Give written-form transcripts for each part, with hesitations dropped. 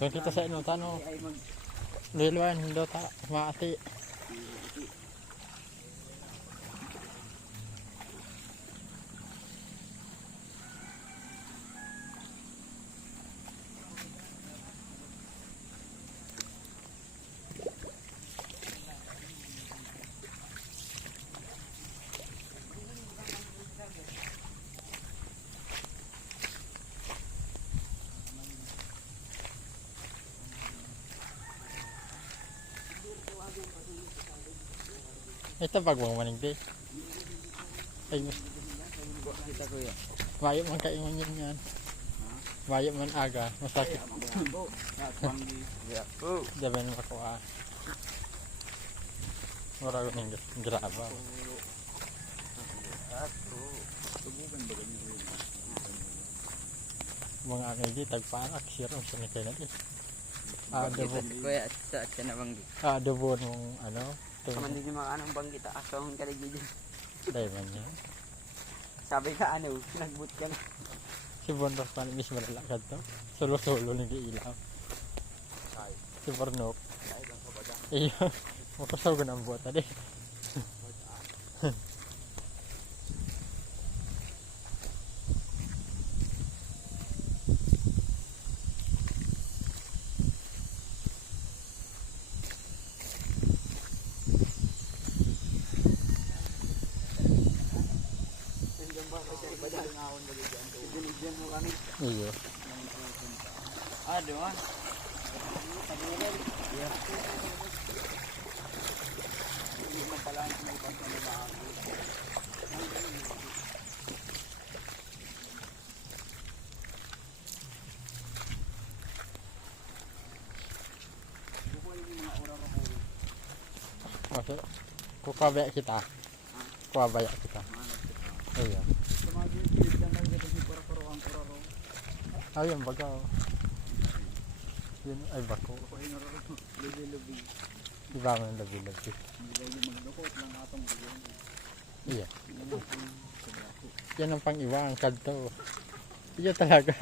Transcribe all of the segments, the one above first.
Kung kita sa ino, tano, liluan, hindi ta, maati. Ito bagong maning di. Ay, Kita ko yan. mayo man kaingon yan. Mayo man aga, masakit. Daban makuha. Wala ko ning graba. Mga angay di tagpanak siram sa nikay na di. Adobo. Kuya sa na banggi. Adobo nung ano. Kaman din yung mga anong banggi ta asong kaligi dyan. Dahil man yan. Sabi ka ano, nagbut ka na. Si Bonrock pa mismo malalakad to. Solo-solo nag-iilaw. Si Bornok. Iyo. Makasaw ko ng buhat tadi. Iyo. Aduh ah. Masuk. Kukabaya kita. Kukabaya kita. Iya. Ayun baga. Yun ay bako. Iba man labi-labi. Iya. Yan ang pang-iwa ang kadto. Iya talaga.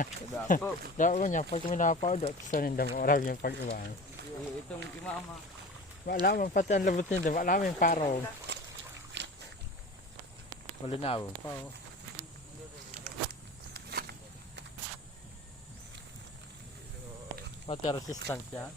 Daw niya pag minapaw do sa nindang oraw yung pag-iwa. Itong imama. Wala man pati ang labot nito, wala man parong. Malinaw pa. Pati resistant yan.